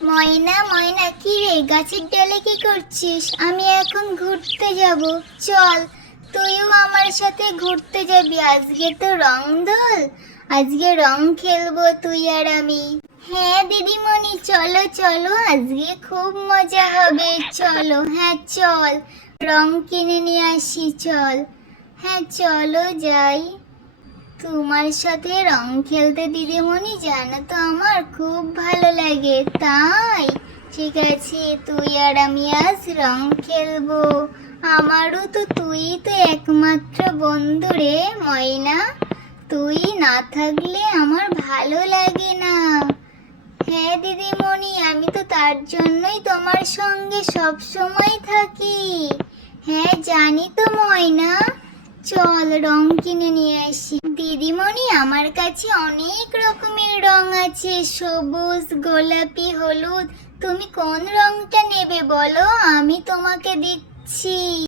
ময়না ময়না, কি রে? গাছের ডালে কি করছিস? আমি এখন ঘুরতে যাব। চল, তুইও আমার সাথে ঘুরতে যাবি। আজকে তো রং দোল। আজকে রং খেলব তুই আর আমি। হ্যাঁ দিদিমণি, চলো চলো, আজকে খুব মজা হবে। চলো হ্যাঁ চল। রং কিনে নিয়ে আসি, চল। হ্যাঁ চলো, যাই। তোমার সাথে রং খেলতে দিদিমণি জানো তো আমার খুব ভালো লাগে, তাই। ঠিক আছে, তুই আর আমি আজ রং খেলব। আমারও তো তুই তো একমাত্র বন্ধু রে, ময়না। তুই না থাকলে আমার ভালো লাগে না। হ্যাঁ দিদিমণি, আমি তো তার জন্যই তোমার সঙ্গে সব সময় থাকি। হ্যাঁ জানি তো ময়না চল রং কিনে নিয়ে আসি। দিদিমণি, আমার কাছে অনেক রকমের রং আছে। সবুজ, গোলাপি, হলুদ। তুমি কোন রংটা নেবে বলো? আমি তোমাকে দিচ্ছি।